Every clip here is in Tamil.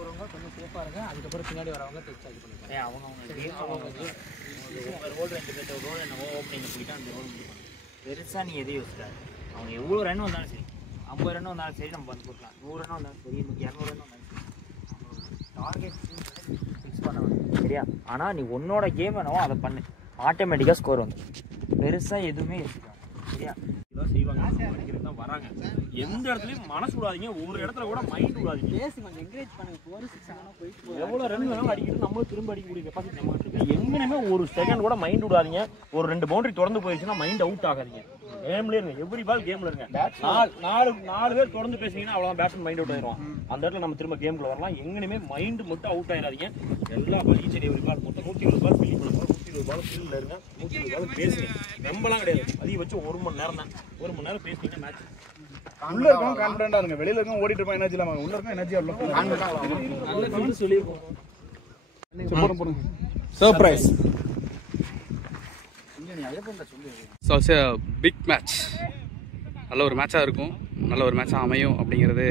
போகிறவங்க கொஞ்சம் சேஃபாக இருங்க. அதுக்கப்புறம் பின்னாடி வரவங்க டெஸ்ட் ஆகி பண்ணுங்க. அவங்க ரோடு 2 பேர்த்த ரோடு என்னவோ ஓப்பனிங் போயிட்டு அந்த ரோடு முடிப்பாங்க. பெருசாக நீ எதையும் யோசிக்காது. அவங்க எவ்வளோ ரன் வந்தாலும் சரி, 50 ரன் வந்தாலும் சரி நம்ம வந்து போட்டலாம். 100 ரன் வந்தாலும் சரி, 200 ரன் வந்தாலும் சரி, டார்கெட் ஃபிக்ஸ் பண்ணுவாங்க சரியா. ஆனால் நீ உன்னோட கேம் என்னவோ அதை பண்ணு, ஆட்டோமேட்டிக்காக ஸ்கோர் வந்து பெருசாக எதுவுமே யோசிக்காது சரியா. இதான் செய்வாங்க, அடிக்கிறது தான் வராங்க. எந்த இடத்துலையும் மனசு விடாதீங்க, ஒரு இடத்துல கூட மைண்ட் விடாதீங்க. கொஞ்சம் என்கரேஜ் பண்ணுங்க. 4-6 ஆனால் போயிட்டு எவ்வளோ ரன் வேணாலும் அடிக்கிறது, நம்ம திரும்ப அடிக்கக்கூடிய கெப்பாசிட்டி நம்ம இருக்கு. எங்கேயுமே ஒரு செகண்ட் கூட மைண்ட் விடாதீங்க. ஒரு 2 பவுண்டரி தொடர்ந்து போயிடுச்சுன்னா மைண்ட் அவுட் ஆகாதீங்க. கேம்ல இருங்க, எவ்ரி பால் கேம்ல இருங்க. நாலு பேர் தொடர்ந்து பேசுனீங்கன்னா அவ்வளோதான், பேட்ஸ்மேன் மைண்ட் அவுட் ஆயிடும். அந்த இடத்துல நம்ம திரும்ப கேம்குள்ள வரலாம். எங்கேயுமே மைண்ட் மட்டும் அவுட் ஆயிடாதீங்க. எல்லா பால் ஈச் எவ்ரி பால் மொத்தம் 120 பால் ஃபீல் பண்ண போகிறோம். 120 பால் ஃபீல்டில் இருங்க, 120 பால் பேசுங்க. ரொம்பலாம் கிடையாது, அதிகபட்சம் 1 மணி நேரம் தான். 1 மணி நேரம் பேசினீங்கன்னா மேட்ச் உள்ள இருக்கவங்க கான்ஃபிடண்டா இருங்க, வெளியில இருக்கவங்க ஓடிட்டு இருப்பாங்க எனர்ஜி இல்லாம, உள்ள இருக்கவங்க எனர்ஜி அவ்வளோ சொல்லியிருக்கோம். Surprise. So it's a big match. நல்ல ஒரு மேட்சாக இருக்கும், நல்ல ஒரு மேட்சாக அமையும் அப்படிங்கிறது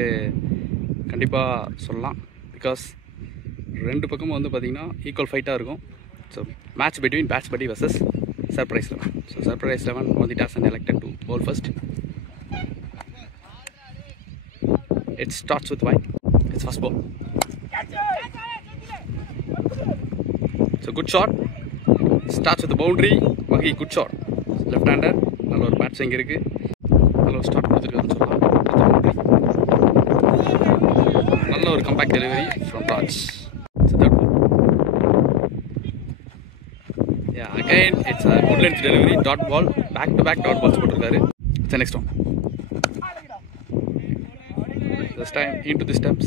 கண்டிப்பாக சொல்லலாம். பிகாஸ் 2 பக்கமும் வந்து பார்த்திங்கன்னா ஈக்குவல் ஃபைட்டாக இருக்கும். ஸோ மேட்ச் பிட்வீன் பேட்ஸ் பட்டி versus surprise 11. So surprise 11 won the toss and elected to bowl first. It starts with White. It's first ball. So good shot. Starts with the boundary. Mahi good shot. Left hander. நல்ல ஒரு பேட்ஸ் இங்கே இருக்குது. நல்ல ஒரு ஸ்டார்ட் கொடுத்துருக்காருன்னு சொல்லலாம். நல்ல ஒரு compact delivery from Raj. So that ball. Yeah, again it's a good length delivery. Dot ball. Back to back dot balls போட்டிருக்காரு. It's the next one. This time into the steps.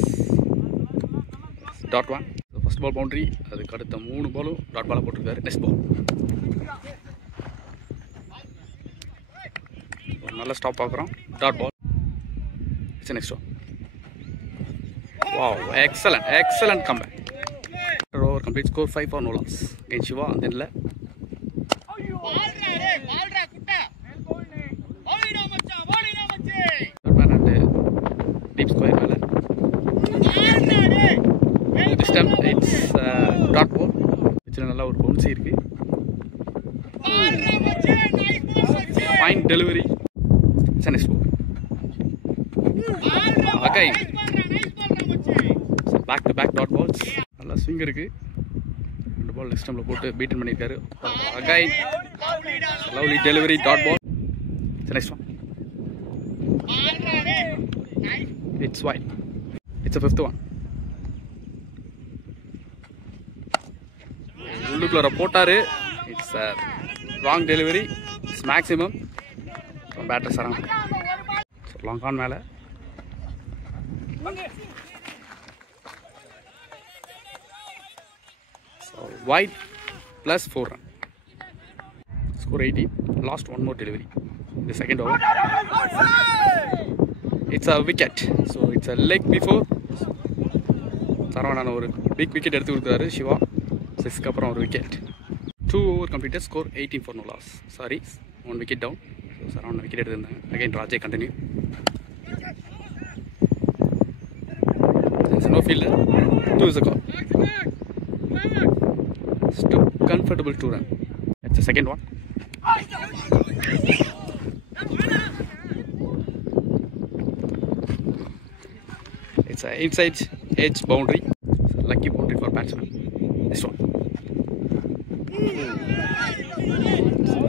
Dot 1. The first ball boundary. அதுக்கு அடுத்த 3 பாலும் டாட் பாலாக போட்டிருக்காரு. நெக்ஸ்ட் பால் நல்ல ஸ்டாப் பார்க்குறோம். Dot ball. It's next one. Wow, excellent comeback. Over complete score 5 for no loss against Shiva. அந்த எண்ணில் டீப் ஸ்கொயர் மேலே this time it's dot ball. இதில் நல்லா ஒரு பவுன்சி இருக்குது. Fine delivery. It's a next ball. Again. So back to back dot balls. நல்லா ஸ்விங் இருக்குது. 2 பால் நெக்ஸ்ட் டைமில் போட்டு பீட்டன் பண்ணியிருக்காரு. Again. Lovely delivery dot ball. It's the next one. It's wide. It's a 5th one. உள்ளுக்குள்ள போட்டாரு. It's wrong delivery. It's maximum from batters around. So long on மேலே so wide plus 4 run. Score 18. Last 1 more delivery. The second over. It's a wicket. So it's a leg before. சரவணான ஒரு பிக் விக்கெட் எடுத்து கொடுக்குறாரு சிவா. 6க்கு அப்புறம் ஒரு wicket. 2 over completed. Score 18 for no loss. Sorry, 1 wicket down. So Saravana wicket எடுத்திருந்தாங்க. Again Rajay continue. There's no fielder. 2 is a call. Still comfortable 2 run. That's the second one. It's an inside edge boundary. It's a lucky boundary for batsman. This one.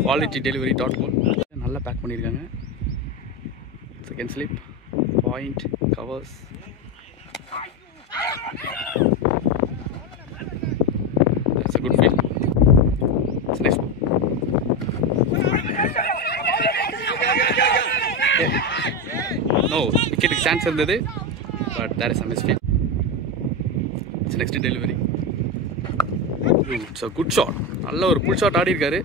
Quality delivery dot ball. நல்லா பேக் பண்ணியிருக்காங்க. Second slip. Point. Covers. That's a good field. It's next ball. Yeah. No, wicket chance இருந்தது. But that is a misfield. It's next delivery. It's a good shot. நல்ல ஒரு புல் ஷாட் ஆடி இருக்காரு.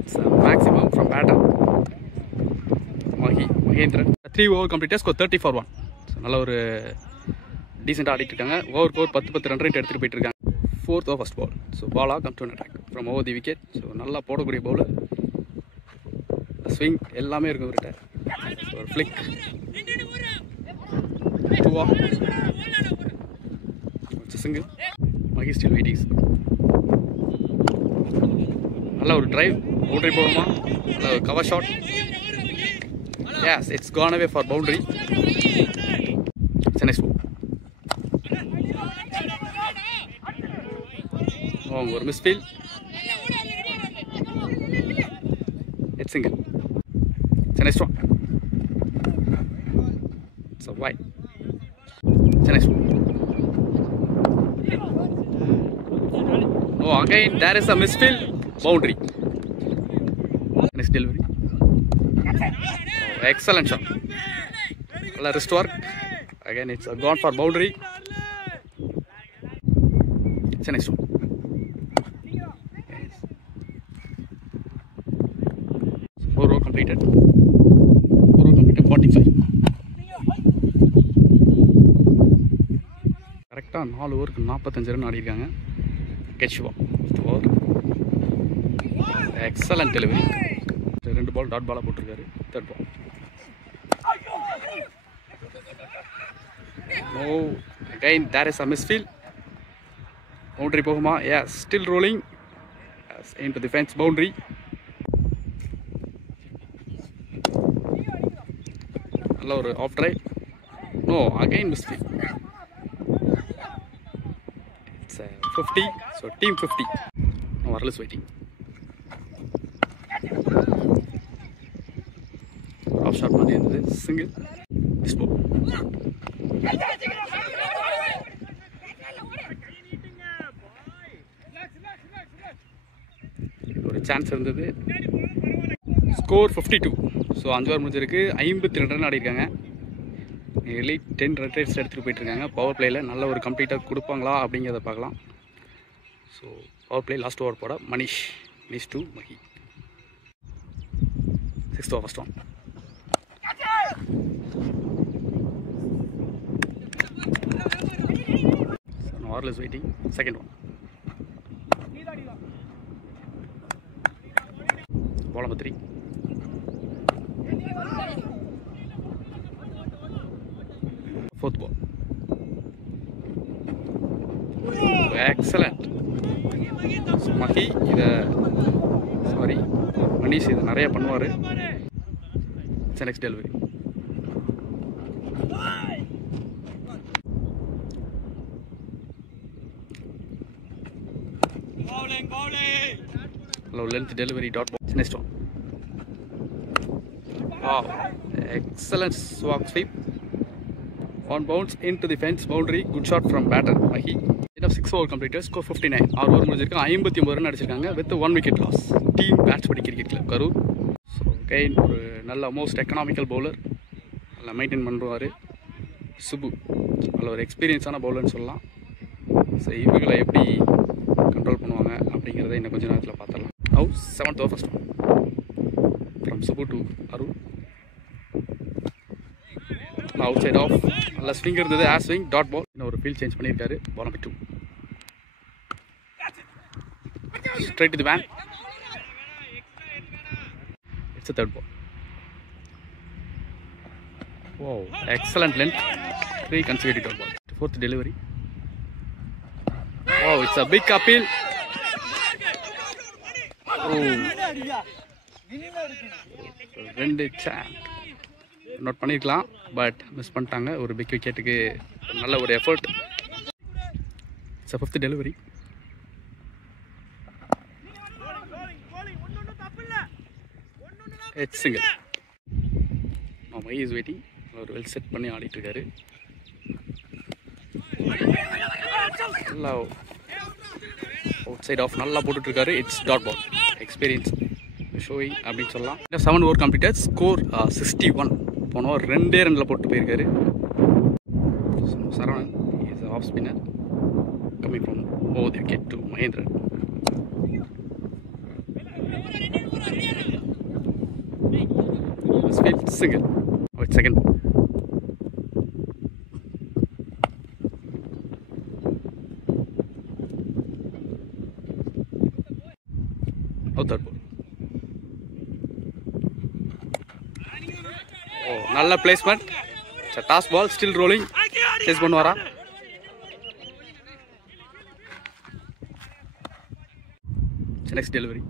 It's a maximum from batter. Mahendran. 3 over completed. Score 30 for 1. So நல்ல ஒரு டீசெண்டாக ஆடிட்டு இருக்காங்க. ஓவருக்கு ஓவர் 10 ரன் ரேட் எடுத்துகிட்டு போயிட்டு இருக்காங்க. 4th over first ball. So ball come to an attack from over the wicket. So நல்லா போடக்கூடிய பவுலர். ஸ்விங் எல்லாமே இருக்கும் இவர்கிட்ட. ஸோ ஒரு flick 2 off. single. Mahi still waiting. Hello, drive. Boundary போகுமா? Hello, cover shot. Yes, it's gone away for boundary. It's a nice one. Oh, ஒரு misfield. It's single. It's a nice one. It's a wide. It's a nice one. Oh, again there is a misfield. Boundary. Next delivery. Oh, excellent shot. Wrist work. Again it's gone for boundary. It's a nice one. Yes. 4 row completed. 4 row completed. 45. Correct. 4 over 45 run ஆடிருக்காங்க. Catch ball. Over. Excellent delivery. 2 ball dot ball போட்டுருக்காரு. Third ball. No. Again there is a misfield. Boundary போகுமா? Yes. Still rolling. Yes. Into the fence boundary. நல்ல ஒரு off drive. No. Again misfield. It's 50. So team 50. No, Warless waiting. Off shot பண்ணி இருந்தது. Single. This ball. ஒரு சான்ஸ் இருந்தது. ஸ்கோர் 52. ஸோ 5 ஓவர் முடிஞ்சிருக்கு. 52 ரன் ஆடிருக்காங்க. நியர்லி 10 ரன் ரேட்ஸ் எடுத்துகிட்டு போயிட்டுருக்காங்க. பவர் பிளேயில் நல்ல ஒரு கம்ப்ளீட்டாக கொடுப்பாங்களா அப்படிங்கிறத பார்க்கலாம். So power play last over போட Manish to Mahi. 6th over first one. So Norwell is waiting. Second one. Ball number 3. Fourth ball. Excellent. So Mahi Manish இதை நிறைய பண்ணுவார். Next delivery. Low length delivery dot ball. Next one. Wow, excellent swag sweep. On bounce into the fence boundary. Good shot from batter Mahi. End of 6 over completed. Score 59. 6 over முடிஞ்சிருக்கு. 59 ரன் அடிச்சிருக்காங்க with 1 wicket loss. Team bats படி கிரிக்கெட் கிளப் கரூர். ஸோ கைன் ஒரு நல்ல மோஸ்ட் எக்கனாமிக்கல் பவுலர். நல்லா மெயின்டைன் பண்ணுவார். சுபு நல்ல ஒரு எக்ஸ்பீரியன்ஸான பவுலர்னு சொல்லலாம். ஸோ இவங்களை எப்படி கண்ட்ரோல் பண்ணுவாங்க அப்படிங்கிறத இன்னும் கொஞ்சம் நேரத்தில் பார்த்துடலாம். Now 7th over first one. From Subu to Arun. Outside off. நல்ல ஸ்விங் இருந்தது. As swing dot ball. இன்னும் ஒரு ஃபீல்ட் சேஞ்ச் பண்ணியிருக்காரு. Ball number 2. Straight to the man. It's a third ball. Wow, excellent length. 3 consecutive dot ball. 4th delivery. Wow, it's a big appeal. Oh. ரெண்டு நோட் பண்ணியிருக்கலாம், பட் மிஸ் பண்ணிட்டாங்க. ஒரு பிக் விக்கெட்டுக்கு நல்ல ஒரு effort. It's 5th delivery. It's single. Mahi is waiting. ஒரு வெல் செட் பண்ணி ஆடிட்டு இருக்காரு. அவுட் சைட் ஆஃப் நல்லா போட்டுட்டு இருக்காரு. It's dot ball. Experience showing அப்படின்னு சொல்லலாம். 7 ஓவர் கம்ப்ளீட்டட். ஸ்கோர் 61. போன ஓவர் 2 ரன்ல போட்டு போயிருக்காரு. Saravanan is off spinner coming from over the wicket to Mahendran. Single. Oh, it's second ball. Oh, third ball. Oh, nalla placement. It's a toss ball, still rolling. Chase பண்ணுவாரா? நெக்ஸ்ட் டெலிவரி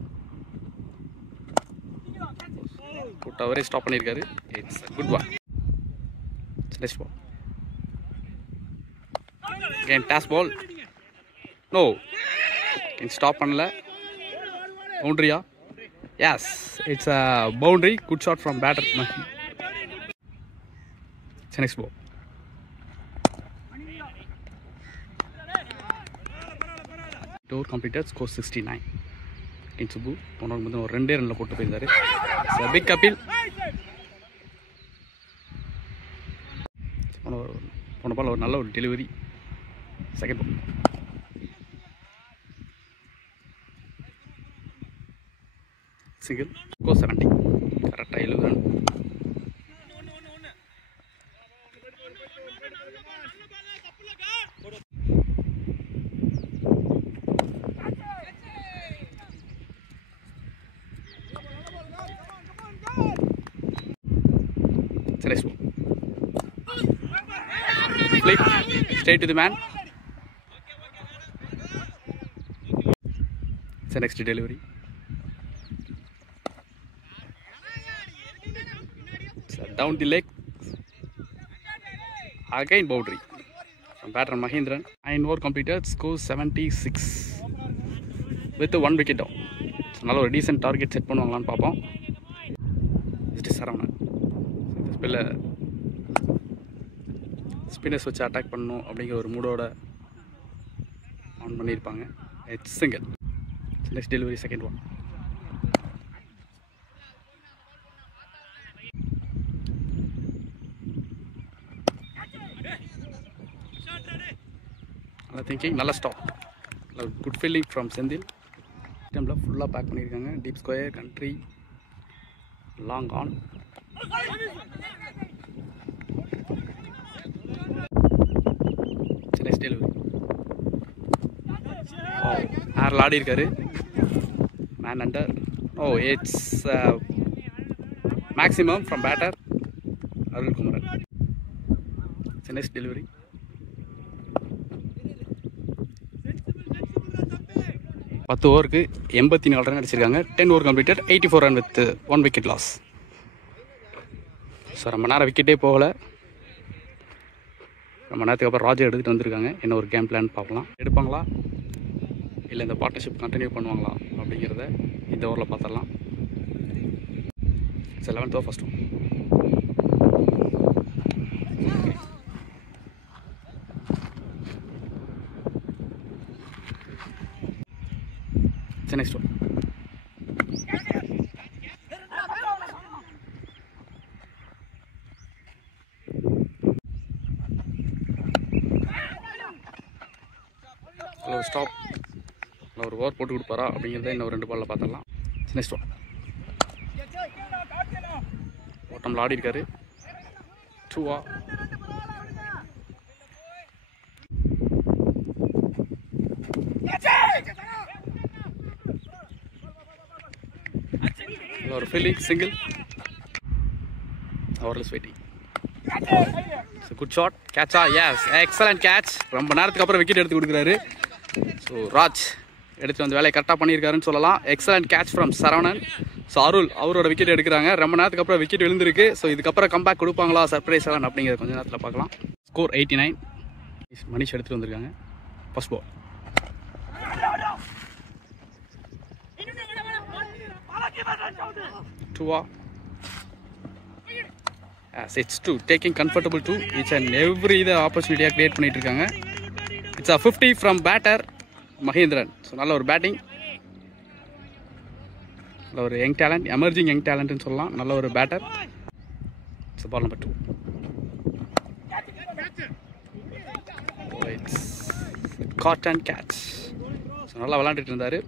புட் அவரே ஸ்டாப் பண்ணியிருக்காரு. It's good ball. Next ball again toss ball. No stop பண்ணல. பவுண்டரியா? Yes, it's a boundary. Good shot from batter. Next ball டோர் கம்ப்ளீட்டட். ஸ்கோர் 69. சுப்பு போனவங்க வந்து ஒரு 2 ரன்ல போட்டு போயிருந்தாரு. பிக் கபில் போன பால் ஒரு நல்ல ஒரு delivery. Second ball single. Score 70. கரெக்டாக 70 run. Next one. Flip straight to the man. It's the next delivery. So down the leg. Again boundary from batter Mahindran. 9 over completed. Score 76 with 1 wicket down. நல்ல ஒரு டீசென்ட் டார்கெட் செட் பண்ணுவாங்களான்னு பார்ப்போம். சரவணன் ஸ்பின்னர்ஸ் வச்சு அட்டாக் பண்ணணும் அப்படிங்கிற ஒரு மூடோட ஆன் பண்ணியிருப்பாங்க. It's single. Next delivery second one. நல்லா திங்கிங், நல்ல ஸ்டாப், நல்ல குட் ஃபீல்டிங் ஃப்ரம் செந்தில். டைமில் ஃபுல்லாக பேக் பண்ணியிருக்காங்க. Deep square, country, long on. Next delivery. ஏரில் ஆடி இருக்காரு. Man under. ஓ, it's maximum from batter Arulkumaran. Next delivery. பத்து ஓவருக்கு 84 ரன் அடிச்சிருக்காங்க. 10 over completed. 84 run with 1 wicket loss. So ரொம்ப நேரம் விக்கெட்டே போகலை. ரொம்ப நேரத்துக்கு அப்புறம் ராஜா எடுத்துகிட்டு வந்திருக்காங்க. என்ன ஒரு கேம் பிளான் பார்க்கலாம். எடுப்பாங்களா இல்லை இந்த பார்ட்னர்ஷிப் கண்டினியூ பண்ணுவாங்களா அப்படிங்கிறத இந்த ஓவரில் பார்த்துடலாம். So 11th over first one. Next one. Stop. ஒரு ஓவர் போட்டு கொடுப்பாரா அப்படிங்கிறத இன்னும் 2 பாலில் பார்த்துடலாம். Next one. ஓட்டமில் ஆடி இருக்காரு. 2 ஒரு ஃபீல்டிங் சிங்கிள். ஓவர்லெஸ் வெயிட்டிங். Good shot. கேட்சா? Yes, excellent catch. ரொம்ப நேரத்துக்கு அப்புறம் விக்கெட் எடுத்து கொடுக்குறாரு. ஸோ ராஜ் எடுத்து வந்து வேலையை கரெக்டாக பண்ணியிருக்காருன்னு சொல்லலாம். Excellent catch from Saravanan. So Arul அவரோட விக்கெட் எடுக்கிறாங்க. ரொம்ப நேரத்துக்கு அப்புறம் விக்கெட் விழுந்திருக்கு. ஸோ இதுக்கப்புறம் கம்பேக் கொடுப்பாங்களா, சர்ப்ரைஸ் எல்லாம் அப்படிங்கிறது கொஞ்சம் நேரத்தில் பார்க்கலாம். ஸ்கோர் 89. மனிஷ் எடுத்துகிட்டு வந்திருக்காங்க. First ball. Yes, it's 2. Taking comfortable 2. Each and every opportunity create பண்ணிட்டு இருக்காங்க. It's a 50 from batter Mahindran. So நல்ல ஒரு பேட்டிங், நல்ல ஒரு யங் டேலண்ட், எமர்ஜிங் யங் டேலண்ட்னு சொல்லலாம். நல்ல ஒரு batter. It's ball number 2. Oh, it's caught and catch. So நல்லா விளாண்டுட்டு இருந்தார்.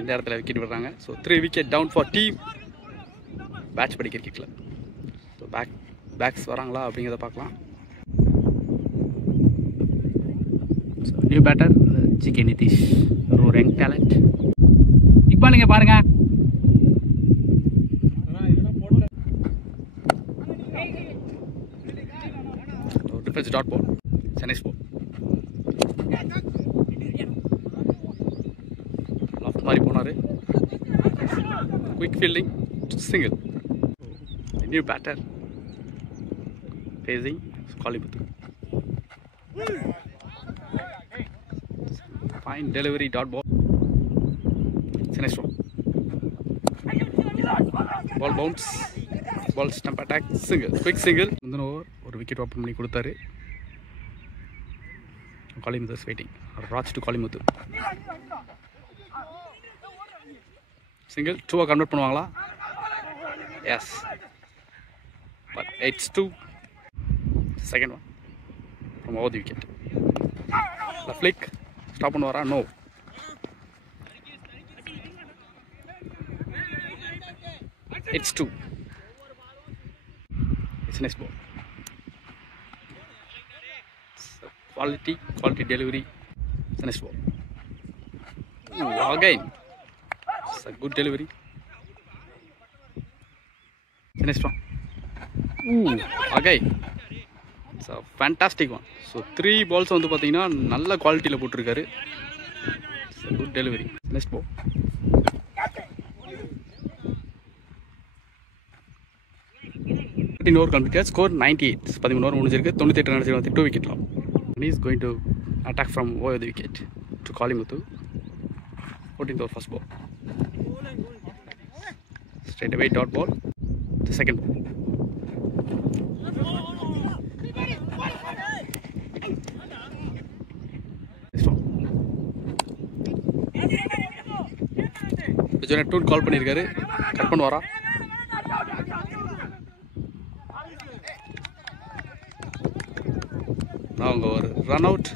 இந்த இடத்துல விக்கெட் விடுறாங்க. So 3 wicket down for team பேட்ச் படி கிரிக்கெட் கிளப். ஸோ பேக்ஸ் வராங்களா அப்படிங்கிறத பார்க்கலாம். So new batter G K Nithish, ஒரு யங் டேலண்ட். இக்பால் நீங்கள் பாருங்க. Defence dot ball. Chennai sport மாதிரி போனார். போனார். Quick fielding, single. New batter facing Kalimuthu. Fine delivery, dot ball. Next one. Ball bounce. Ball stump attack, single. Quick single. முந்தின ஓவர் ஒரு விக்கெட் ஓப்பன் பண்ணி கொடுத்தாரு. Kalimuthu is waiting. Raj to Kalimuthu. Single 2 convert பண்ணுவாங்களா? S. But it's 2. Second one from over the wicket. The flick. Stop பண்ணுவாரா? No. It's 2. It's next ball. So, quality delivery. It's the next ball. Ooh, again. It's a good delivery. It's the next one. Ooh, again. It's a fantastic one. So 3 balls வந்து பார்த்தீங்கன்னா நல்ல குவாலிட்டியில் போட்டிருக்காரு. Good delivery. Next ball. Over completed. Score 98. 13 over முடிஞ்சிருக்கு. 98 ரன் அடிச்சிருக்கு. 2 விக்கெட் லாப். He is going to attack from over the wicket to Kalimuthu. 14th over first ball. Straight away dot ball. The second ball. டூன் கால் பண்ணியிருக்காரு. கட் பண்ணுவாரா? அவங்க ஒரு ரன் அவுட்.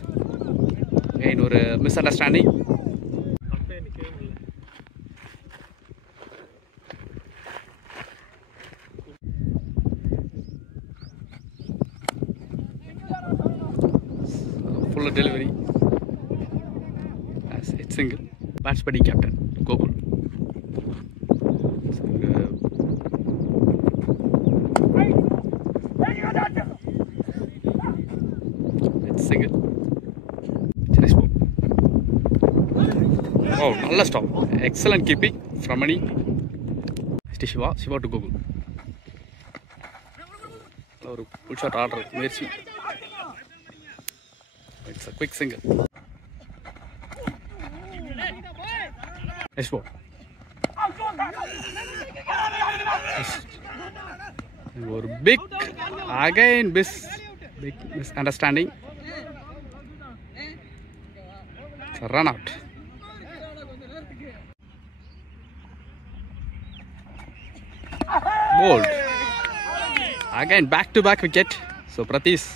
ஒரு misunderstanding. Full delivery. It's single. பேட்ஸ் படி கேப்டன் கோகுல். Single. Oh, நல்ல stop. Excellent keeping from Mani. Shiva to Google. ஒரு புல் ஷாட் ஆர்டர் முயற்சி. It's a quick single. Next ball. ஒரு big again big misunderstanding. It's a run out. Bold. Again back to back wicket. So Pratish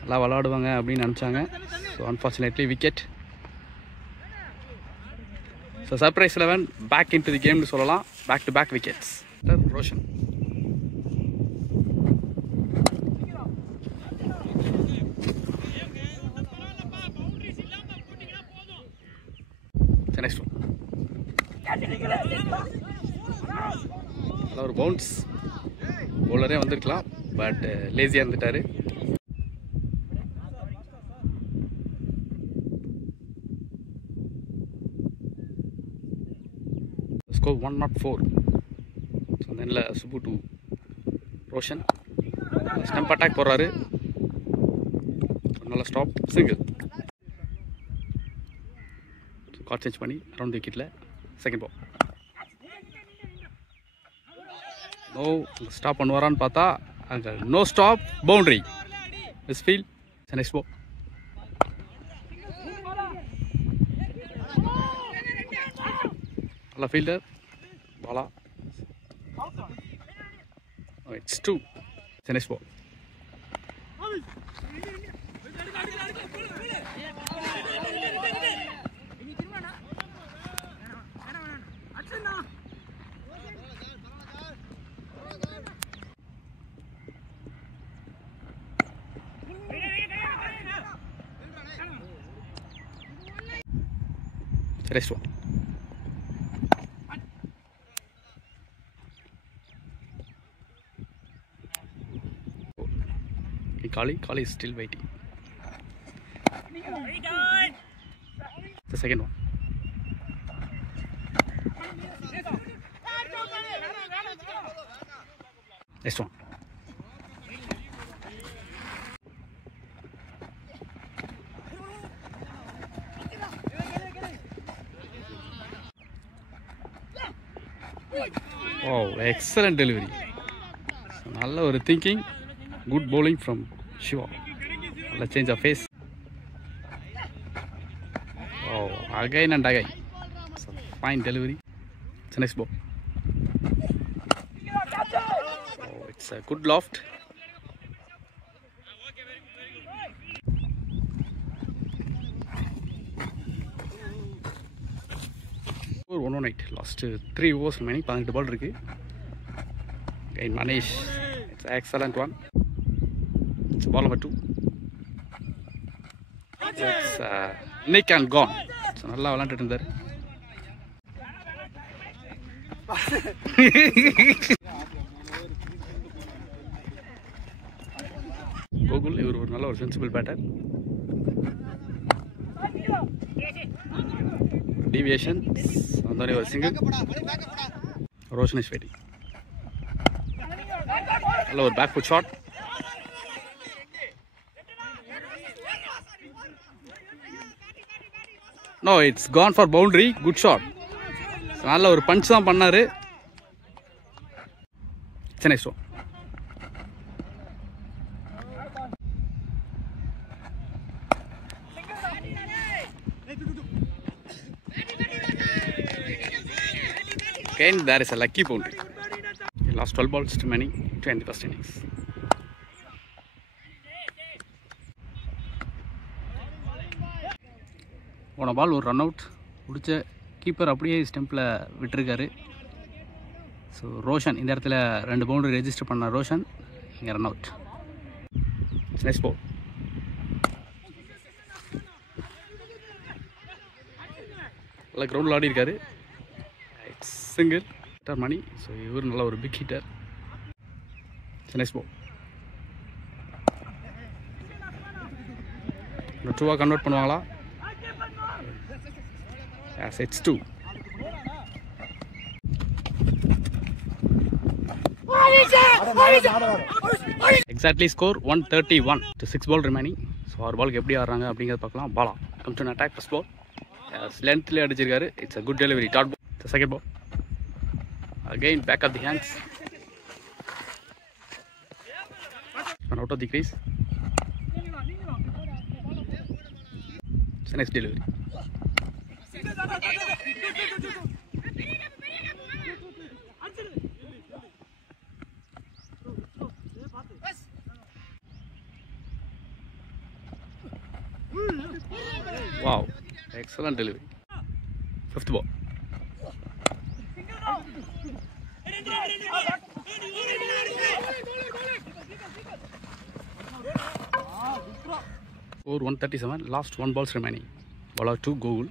நல்லா விளையாடுவாங்க அப்படின்னு நினச்சாங்க. So unfortunately wicket. So surprise 11 back into the கேம்னு சொல்லலாம். Back to back wickets. Roshan. Next one. ஒரு பவுன்ஸ். பவுலரே வந்திருக்கலாம், பட் லேசியாக இருந்துட்டாரு. ஸ்கோர் 104. ஸோ தென்ல Subbu to Roshan. Stump attack போடுறாரு. நல்ல ஸ்டாப். சிங்கிள். கார்ட் சேஞ்ச் பண்ணி அரௌண்ட் விக்கெட்டில் செகண்ட் பால். நோ ஸ்டாப் பண்ணுவாரான்னு பார்த்தா அங்கே no stop. Boundary. Misfield. Next ball. நல்ல ஃபீல்டர் பாலா. It's 2. Next ball. Next one. Kali is still waiting. The second one. Next one. Wow, excellent delivery. நல்ல ஒரு thinking, good bowling from Shiva. நல்ல change of pace. Wow, again and again. So, fine delivery. It's a nice ball. Oh, it's a good loft. Score 108. Last 3 overs remaining. 18 ball இருக்கு. Again Manish. It's an excellent one. It's ball number 2. It's Nick and gone. So நல்லா விளையாண்டுட்டு இருந்தார். கோகுல் இவர் ஒரு நல்ல ஒரு sensible batter. Deviation. Andhani was single. Roshan is waiting. Hello, back foot shot. No, it's gone for boundary. Good shot. நல்ல ஒரு பஞ்ச் தான் பண்ணாரு. It's a nice one. Again, there is a lucky boundary. He lost 12 balls remaining to end the first innings. போன பால் ஒரு ரன் அவுட் பிடிச்ச கீப்பர் அப்படியே ஸ்டெம்பில் விட்டுருக்காரு. ஸோ ரோஷன் இந்த இடத்துல 2 பவுண்டரி ரெஜிஸ்டர் பண்ண ரோஷன் இங்கே ரன் அவுட். நெக்ஸ்ட் பால். நல்லா கிரவுண்டில் ஆடி இருக்காரு. சிங்கிள் ஹிட்டர் மணி. ஸோ இவர் நல்ல ஒரு big hitter. Next ball. 2 convert பண்ணுவாங்களா? Yes, it's 2. Exactly score 131 to 6 ball remaining. So our ball எப்படி ஆடுறாங்க அப்படிங்கறத பார்க்கலாம். Bala come to an attack first ball. Yes, lengthல அடிச்சிருக்காரு. It's a good delivery. Third ball. The second ball. Again back of the hands. And out of the crease. It's a nice delivery. Wow, excellent delivery. Fifth ball. Score 137. Last 1 balls remaining. Ball out 2 goal.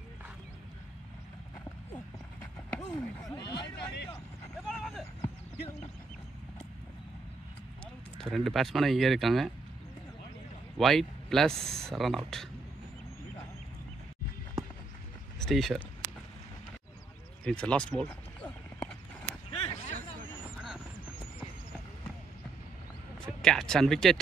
So 2 batsmen இங்கே இருக்காங்க. Wide plus run out. Stay sure. It's a last ball. It's a catch and wicket.